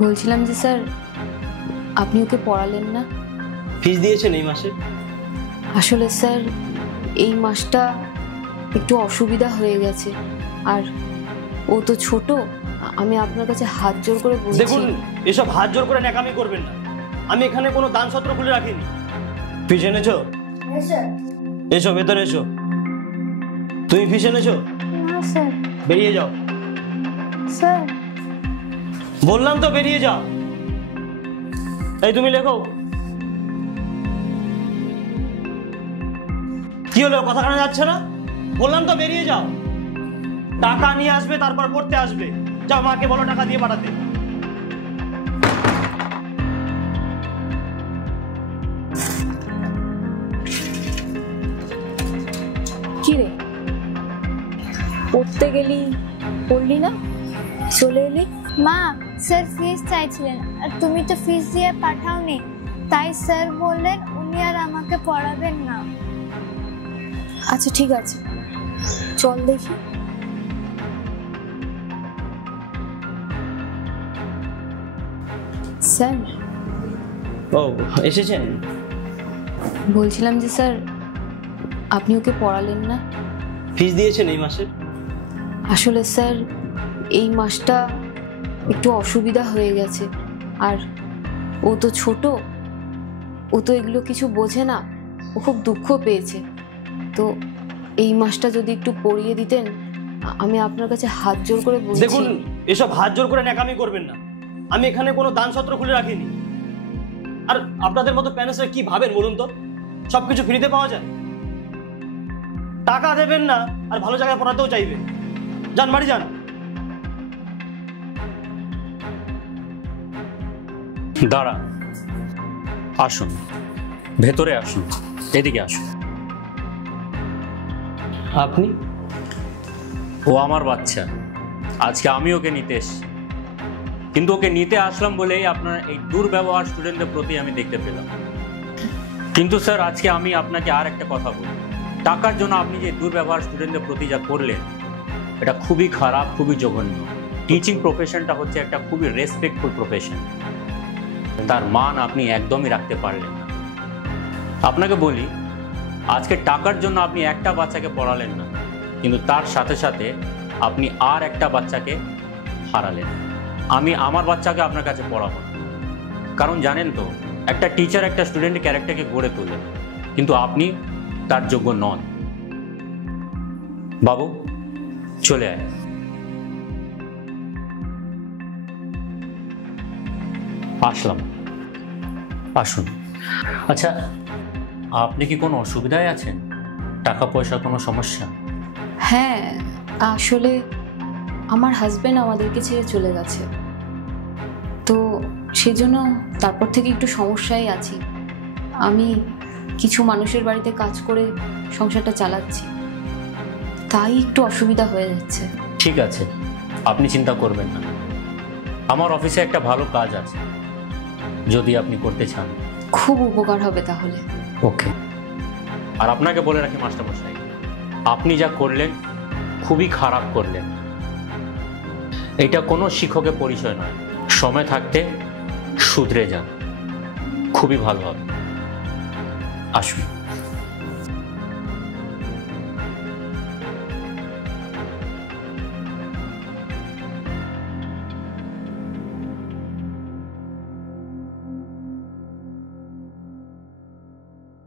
বলছিলাম যে স্যার আপনি ওকে পড়ালেন না? ফিস দিয়েছেন এই মাসে? আসলে স্যার এই মাসটা একটু অসুবিধা হয়ে গেছে, আর ও তো ছোট। আমি আপনার কাছে হাত জোর করে বলছি। দেখুন, এসব হাত জোর করে ন্যাকামি করবেন না। আমি এখানে কোনো দান ছত্র খুলে রাখিনি। ফিস এনেছো? হ্যাঁ স্যার। এসো ভেতরে এসো। তুমি ফিস এনেছো? না স্যার। বেরিয়ে যাও। স্যার বললাম তো বেরিয়ে যাও। এই তুমি লেখো। কি হলো, কথা কানে যাচ্ছে না? বললাম তো বেরিয়ে যাও। টাকা নিয়ে আসবে, তারপর পড়তে আসবে। যাও, মাকে বলো টাকা দিয়ে পাঠাতে। কি রে, পড়তে গেলি, পড়লি না, চলে এলি? মা, স্যার ফিস চাইছিলেন আর তুমি তো ফিস দিয়ে পাঠাওনি, তাই স্যার বললেন উনি আর আমাকে পড়াবেন না। আচ্ছা ঠিক আছে, চল দেখি। স্যার। ও এসেছেন? বলছিলাম যে স্যার আপনি ওকে পড়ালেন না? ফিস দিয়েছেন এই মাসে? আসলে স্যার এই মাসটা একটু অসুবিধা হয়ে গেছে, আর ও তো ছোট, ও তো এগুলো কিছু বোঝে না। ও খুব দুঃখ পেয়েছে, তো এই মাসটা যদি একটু পড়িয়ে দিতেন। আমি আপনার কাছে হাত জোর করে বলছি। দেখুন, এসব হাত জোর করে ন্যাকামি করবেন না। আমি এখানে কোনো দান ছত্র খুলে রাখিনি। আর আপনাদের মতো প্যারেন্টসরা কি ভাবেন বলুন তো? সবকিছু ফ্রিতে পাওয়া যায়? টাকা দেবেন না আর ভালো জায়গায় পড়াতেও চাইবেন। যান, বাড়ি যান। দাঁড়া, আসুন, ভেতরে আসুন, এদিকে আসুন। আপনি? ও আমার বাচ্চা, আজকে আমি ওকে নিতে এসেছি। কিন্তু ওকে নিতে আসলাম বলেই আপনার এই দুর্ব্যবহার স্টুডেন্টদের প্রতি আমি দেখতে পেলাম। কিন্তু স্যার, আজকে আমি আপনাকে আর একটা কথা বলি। টাকার জন্য আপনি যে দুর্ব্যবহার স্টুডেন্টদের প্রতি যা করলেন, এটা খুবই খারাপ, খুবই জঘন্য। টিচিং প্রফেশনটা হচ্ছে একটা খুবই রেসপেক্টফুল প্রফেশন। তার মান আপনি একদমই রাখতে পারলেন না। আপনাকে বলি, আজকে টাকার জন্য আপনি একটা বাচ্চাকে পড়ালেন না, কিন্তু তার সাথে সাথে আপনি আর একটা বাচ্চাকে হারালেন। আমি আমার বাচ্চাকে আপনার কাছে পড়াবো না, কারণ জানেন তো, একটা টিচার একটা স্টুডেন্টের ক্যারেক্টারকে গড়ে তোলে, কিন্তু আপনি তার যোগ্য নন। বাবু, চলে আয়। আসলাম, আসুন। আচ্ছা, আপনি কি কোনো অসুবিধায় আছেন? টাকা পয়সা কোনো সমস্যা? হ্যাঁ, আসলে আমার হাজবেন্ড আমাদেরকে ছেড়ে চলে গেছে, তো সেজন্য তারপর থেকে একটু সমস্যায় আছি। আমি কিছু মানুষের বাড়িতে কাজ করে সংসারটা চালাচ্ছি, তাই একটু অসুবিধা হয়ে যাচ্ছে। ঠিক আছে, আপনি চিন্তা করবেন না। আমার অফিসে একটা ভালো কাজ আছে, যদি আপনি করতে চান। খুব উপকার হবে তাহলে। ওকে। আর আপনাকে বলে রাখি মাস্টারমশাই, আপনি যা করলেন খুবই খারাপ করলেন। এটা কোনো শিক্ষকের পরিচয় নয়। সময় থাকতে শুধরে যান, খুবই ভালো হবে। আসুন।